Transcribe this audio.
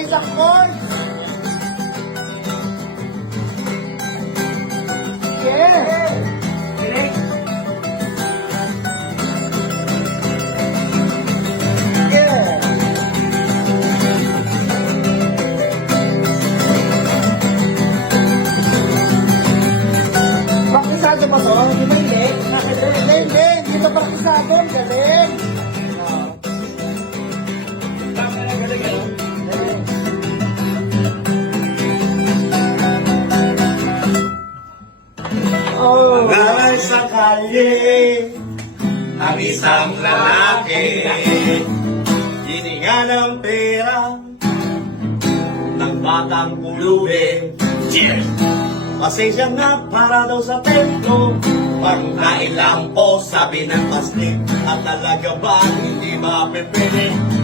isang chords. Yeah. Direct. Yeah. Praktisado ba to? Di ba hindi? Hindi. Hindi to praktisado. Ang galing. Tama na galing ano? Oh. Nalay sa kalye ang isang lalaki, hininga ng pera ng batang pulubi. Cheers! Pasensya na para daw sa templo, pangkain lang po sabi ng pasnik. At talaga ba hindi mapipili